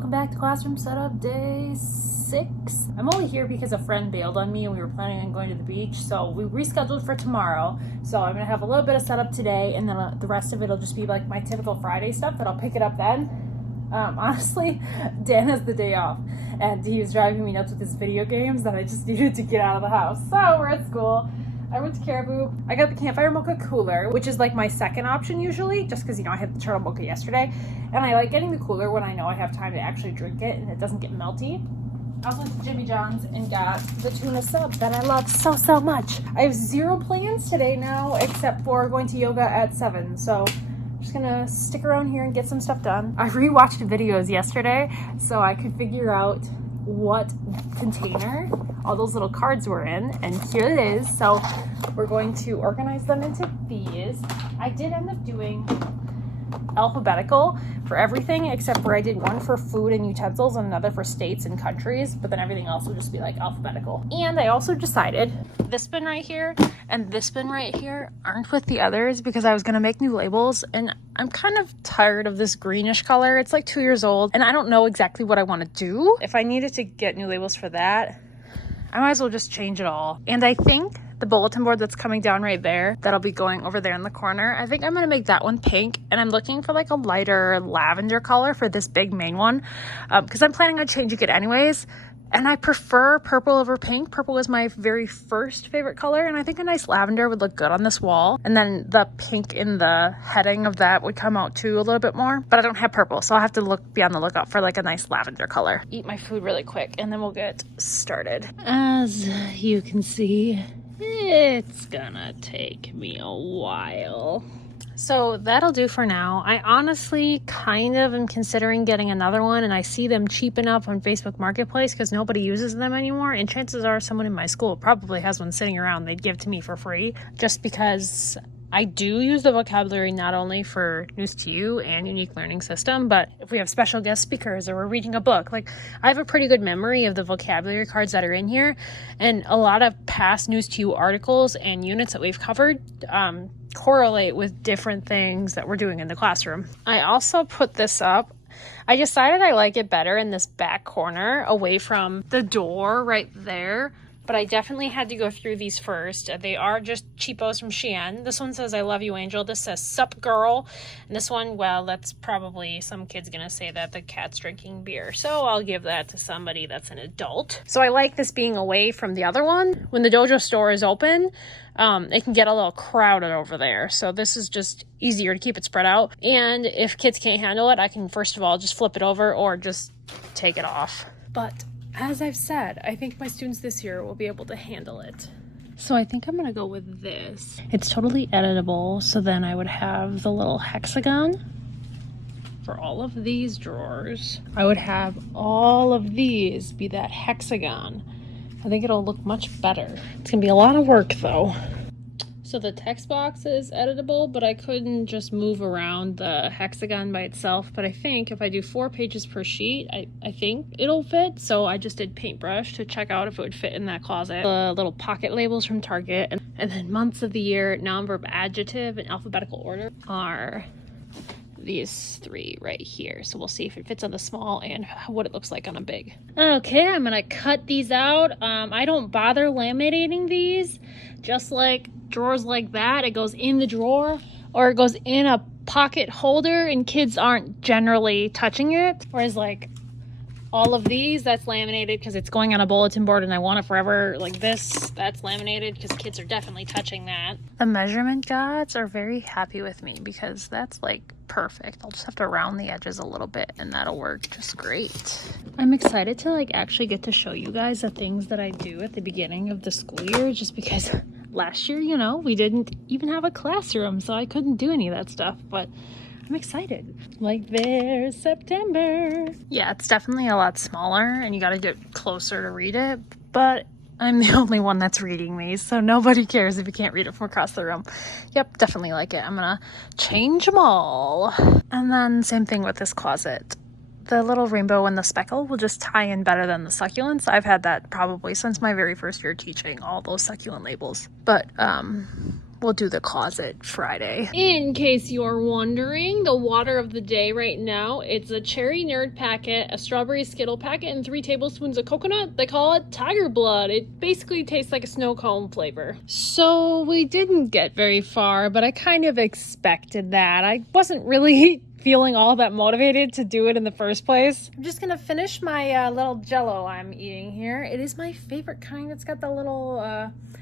Welcome back to classroom setup day 6. I'm only here because a friend bailed on me and we were planning on going to the beach, so we rescheduled for tomorrow. So I'm gonna have a little bit of setup today, and then the rest of it will just be like my typical Friday stuff, but I'll pick it up then. Honestly, Dan has the day off and he was driving me nuts with his video games that I just needed to get out of the house. So we're at school. I went to Caribou. I got the Campfire Mocha cooler, which is like my second option usually, just because, I had the turtle mocha yesterday. And I like getting the cooler when I know I have time to actually drink it and it doesn't get melty. I also went to Jimmy John's and got the tuna sub that I love so much. I have 0 plans today now, except for going to yoga at 7. So I'm just gonna stick around here and get some stuff done. I rewatched videos yesterday so I could figure out what container all those little cards were in, and here it is. So we're going to organize them into these. I did end up doing alphabetical for everything except for I did one for food and utensils and another for states and countries, but then everything else will just be like alphabetical. And I also decided this bin right here and this bin right here aren't with the others because I was going to make new labels, and I'm kind of tired of this greenish color. It's like 2 years old and I don't know exactly what I want to do. If I needed to get new labels for that, I might as well just change it all. And I think the bulletin board that's coming down right there, that'll be going over there in the corner, I think I'm gonna make that one pink, and I'm looking for like a lighter lavender color for this big main one, because I'm planning on changing it anyways. And I prefer purple over pink. Purple is my very first favorite color, and I think a nice lavender would look good on this wall. And then the pink in the heading of that would come out too a little bit more. But I don't have purple, so I'll have to be on the lookout for like a nice lavender color. Eat my food really quick, and then we'll get started. As you can see, it's gonna take me a while. So that'll do for now. I honestly kind of am considering getting another one, and I see them cheap enough on Facebook Marketplace because nobody uses them anymore, and chances are someone in my school probably has one sitting around they'd give to me for free, just because I do use the vocabulary not only for News to You and Unique Learning System, but if we have special guest speakers or we're reading a book, like I have a pretty good memory of the vocabulary cards that are in here, and a lot of past News to You articles and units that we've covered correlate with different things that we're doing in the classroom. I also put this up. I decided I like it better in this back corner away from the door right there, but I definitely had to go through these first. They are just cheapos from Shein. This one says, "I love you, Angel." This says, "Sup, girl." And this one, well, that's probably some kid's gonna say that the cat's drinking beer. So I'll give that to somebody that's an adult. So I like this being away from the other one. When the dojo store is open, it can get a little crowded over there. So this is just easier to keep it spread out. And if kids can't handle it, I can first of all just flip it over or just take it off. But as I've said, I think my students this year will be able to handle it. So I think I'm gonna go with this. It's totally editable, so then I would have the little hexagon for all of these drawers. I would have all of these be that hexagon. I think it'll look much better. It's gonna be a lot of work though. So the text box is editable, but I couldn't just move around the hexagon by itself. But I think if I do 4 pages per sheet, I think it'll fit. So I just did paintbrush to check out if it would fit in that closet. The little pocket labels from Target, and then months of the year, noun, verb, adjective in alphabetical order are these 3 right here. So we'll see if it fits on the small and what it looks like on a big. Okay, I'm gonna cut these out. I don't bother laminating these. Just like drawers like that, it goes in the drawer or it goes in a pocket holder and kids aren't generally touching it. Whereas like all of these, that's laminated because it's going on a bulletin board and I want it forever. Like this, that's laminated because kids are definitely touching that. The measurement gods are very happy with me because that's like perfect. I'll just have to round the edges a little bit and that'll work just great. I'm excited to like actually get to show you guys the things that I do at the beginning of the school year, just because last year, we didn't even have a classroom, so I couldn't do any of that stuff, but I'm excited. Like there's September. Yeah, it's definitely a lot smaller and you got to get closer to read it, but I'm the only one that's reading these, so nobody cares if you can't read it from across the room. Yep, definitely like it. I'm gonna change them all. And then same thing with this closet. The little rainbow and the speckle will just tie in better than the succulents. I've had that probably since my very first year teaching all those succulent labels. But we'll do the closet Friday. In case you're wondering, the water of the day right now, it's a cherry nerd packet, a strawberry skittle packet, and 3 tablespoons of coconut. They call it Tiger Blood. It basically tastes like a snow cone flavor. So we didn't get very far, but I kind of expected that. I wasn't really feeling all that motivated to do it in the first place. I'm just gonna finish my little jello I'm eating here. It is my favorite kind. It's got the little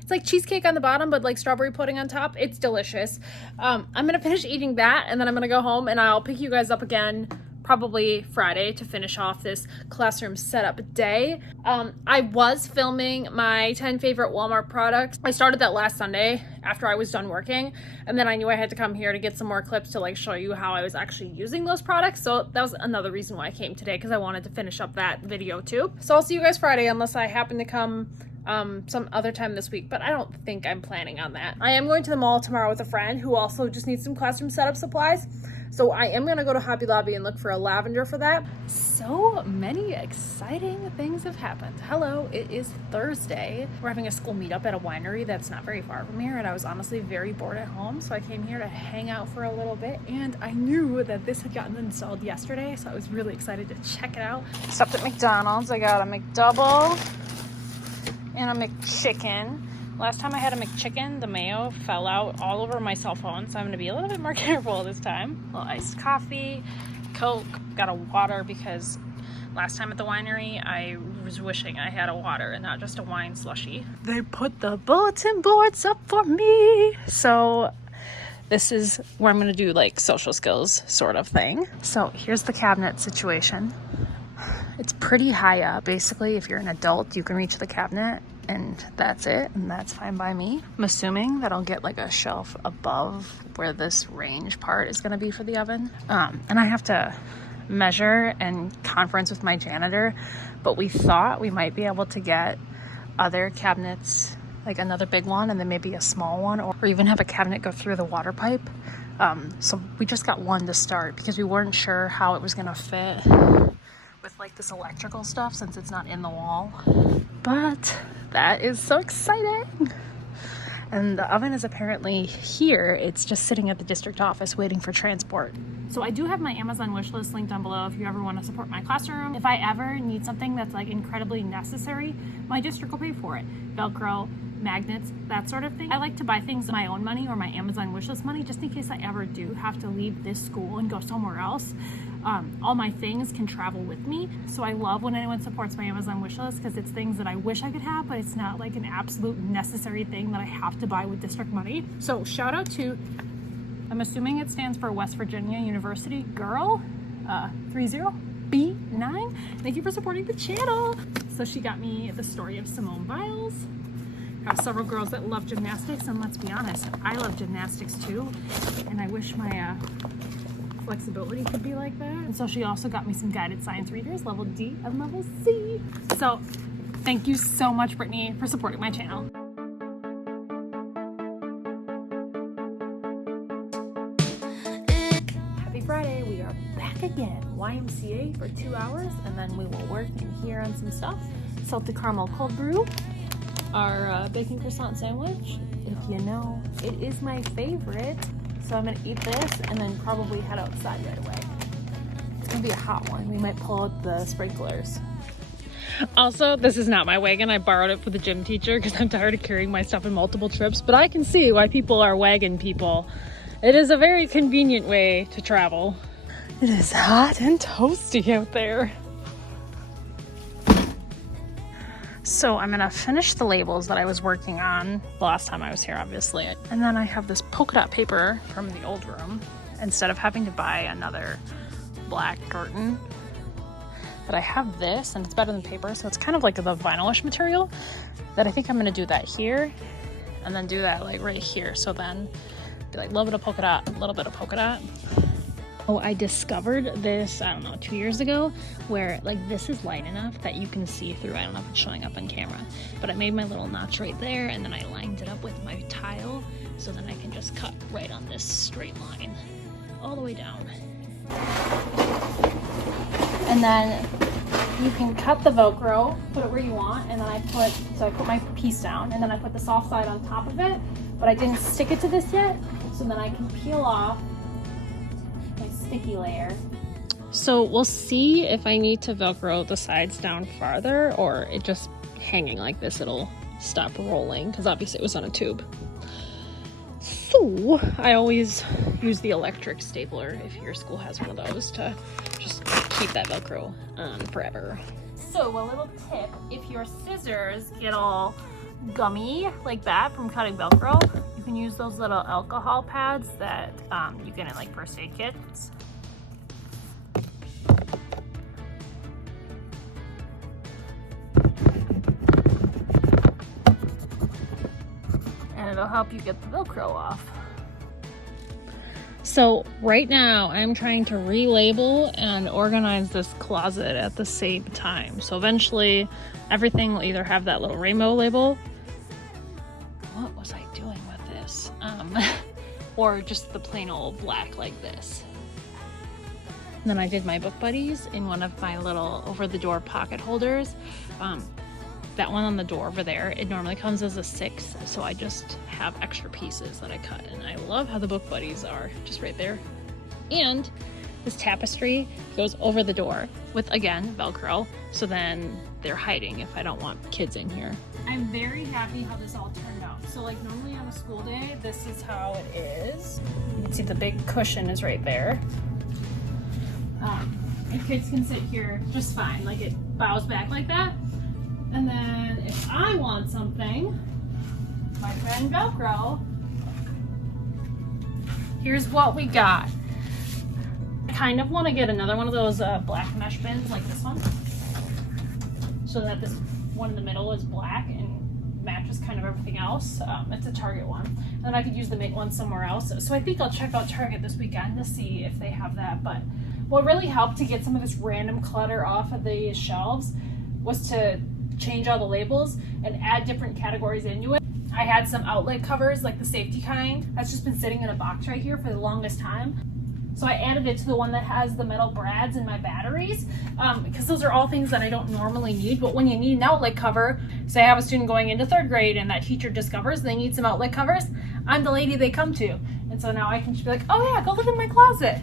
it's like cheesecake on the bottom but like strawberry pudding on top. It's delicious. I'm gonna finish eating that and then I'm gonna go home and I'll pick you guys up again probably Friday to finish off this classroom setup day. I was filming my 10 favorite Walmart products. I started that last Sunday after I was done working, and then I knew I had to come here to get some more clips to like show you how I was actually using those products. So that was another reason why I came today, because I wanted to finish up that video too. So I'll see you guys Friday unless I happen to come some other time this week, but I don't think I'm planning on that. I am going to the mall tomorrow with a friend who also just needs some classroom setup supplies. So I am gonna go to Hobby Lobby and look for a lavender for that. So many exciting things have happened. Hello, it is Thursday. We're having a school meetup at a winery that's not very far from here, and I was honestly very bored at home, so I came here to hang out for a little bit, and I knew that this had gotten installed yesterday, so I was really excited to check it out. Stopped at McDonald's. I got a McDouble and a McChicken. Last time I had a McChicken, the mayo fell out all over my cell phone, so I'm gonna be a little bit more careful this time. A little iced coffee, Coke, got a water because last time at the winery, I was wishing I had a water and not just a wine slushie. They put the bulletin boards up for me. So this is where I'm gonna do like social skills sort of thing. So here's the cabinet situation. It's pretty high up. Basically, if you're an adult, you can reach the cabinet and that's it, and that's fine by me. I'm assuming that I'll get like a shelf above where this range part is gonna be for the oven. And I have to measure and conference with my janitor, but we thought we might be able to get other cabinets, like another big one and then maybe a small one, or even have a cabinet go through the water pipe. So we just got one to start because we weren't sure how it was gonna fit with like this electrical stuff since it's not in the wall. But that is so exciting. And the oven is apparently here. It's just sitting at the district office waiting for transport. So I do have my Amazon wish list linked down below if you ever want to support my classroom. If I ever need something that's like incredibly necessary, my district will pay for it. Velcro, magnets, that sort of thing. I like to buy things with my own money or my Amazon wishlist money just in case I ever do have to leave this school and go somewhere else. All my things can travel with me. So I love when anyone supports my Amazon wishlist because it's things that I wish I could have, but it's not like an absolute necessary thing that I have to buy with district money. So shout out to, I'm assuming it stands for West Virginia University Girl 30B9. Thank you for supporting the channel. So she got me the story of Simone Biles. I have several girls that love gymnastics, and let's be honest, I love gymnastics too, and I wish my flexibility could be like that. And so she also got me some guided science readers, level D and level C. So thank you so much, Brittany, for supporting my channel. Happy Friday, we are back again. YMCA for 2 hours, and then we will work in here on some stuff. Salted caramel cold brew, our bacon croissant sandwich. If you know, it is my favorite. So I'm gonna eat this and then probably head outside right away. It's gonna be a hot one. We might pull out the sprinklers. Also, this is not my wagon. I borrowed it for the gym teacher because I'm tired of carrying my stuff in multiple trips, but I can see why people are wagon people. It is a very convenient way to travel. It is hot and toasty out there. So I'm gonna finish the labels that I was working on the last time I was here, obviously. And then I have this polka dot paper from the old room, instead of having to buy another black curtain. But I have this, and it's better than paper, so it's kind of like the vinylish material that I think I'm gonna do that here, and then do that like right here. So then be like a little bit of polka dot, a little bit of polka dot. Oh, I discovered this, I don't know, 2 years ago, where like this is light enough that you can see through. I don't know if it's showing up on camera, but I made my little notch right there, and then I lined it up with my tile, so then I can just cut right on this straight line all the way down. And then you can cut the Velcro, put it where you want, and then I put my piece down, and then I put the soft side on top of it, but I didn't stick it to this yet, so then I can peel off my sticky layer. So we'll see if I need to Velcro the sides down farther, or it just hanging like this, it'll stop rolling, because obviously it was on a tube. So I always use the electric stapler if your school has one of those to just keep that Velcro on forever. So a little tip, if your scissors get all gummy like that from cutting Velcro, you can use those little alcohol pads that you get in like first aid kits. And it'll help you get the Velcro off. So right now I'm trying to relabel and organize this closet at the same time. So eventually everything will either have that little rainbow label. What was I doing with this? Or just the plain old black like this. And then I did my book buddies in one of my little over-the-door pocket holders. That one on the door over there, it normally comes as a 6, so I just have extra pieces that I cut, and I love how the book buddies are just right there. And this tapestry goes over the door with, again, Velcro, so then they're hiding if I don't want kids in here. I'm very happy how this all turned out. So like normally on a school day, this is how it is. You can see the big cushion is right there. And kids can sit here just fine, like it bows back like that. And then if I want something, my friend Velcro, here's what we got. I kind of want to get another one of those black mesh bins like this one, so that this one in the middle is black and matches kind of everything else. It's a Target one. And then I could use the Mint one somewhere else. So I think I'll check out Target this weekend to see if they have that. But what really helped to get some of this random clutter off of the shelves was to change all the labels and add different categories into it. I had some outlet covers, like the safety kind. That's just been sitting in a box right here for the longest time. So I added it to the one that has the metal brads and my batteries, because those are all things that I don't normally need. But when you need an outlet cover, say I have a student going into 3rd grade and that teacher discovers they need some outlet covers, I'm the lady they come to. And so now I can just be like, oh yeah, go look in my closet.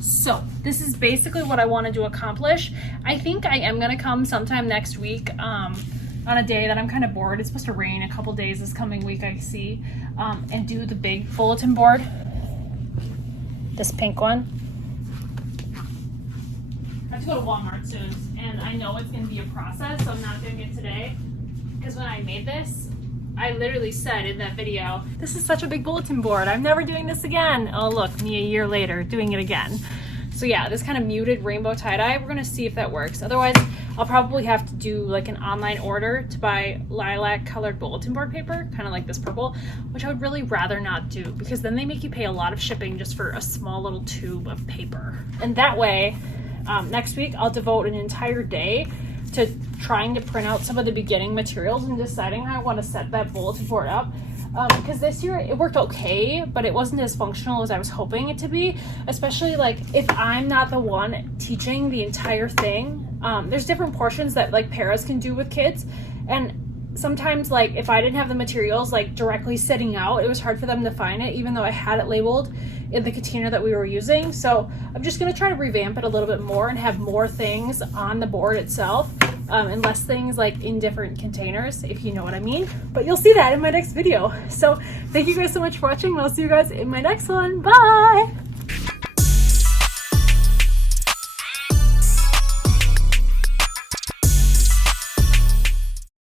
So this is basically what I wanted to accomplish. I think I am gonna come sometime next week on a day that I'm kind of bored. It's supposed to rain a couple days this coming week, I see, and do the big bulletin board. This pink one. I have to go to Walmart soon, and I know it's gonna be a process, so I'm not doing it today. Because when I made this, I literally said in that video, this is such a big bulletin board, I'm never doing this again. Oh look, me a year later doing it again. So yeah, this kind of muted rainbow tie-dye, we're gonna see if that works. Otherwise, I'll probably have to do like an online order to buy lilac colored bulletin board paper, kind of like this purple, which I would really rather not do, because then they make you pay a lot of shipping just for a small little tube of paper. And that way, next week I'll devote an entire day to trying to print out some of the beginning materials and deciding how I want to set that bulletin board up. Because this year it worked okay, but it wasn't as functional as I was hoping it to be, especially like if I'm not the one teaching the entire thing. There's different portions that like paras can do with kids, and sometimes like if I didn't have the materials like directly sitting out, it was hard for them to find it, even though I had it labeled in the container that we were using. So I'm just gonna try to revamp it a little bit more and have more things on the board itself, and less things like in different containers, if you know what I mean. But you'll see that in my next video. So thank you guys so much for watching, and I'll see you guys in my next one. Bye!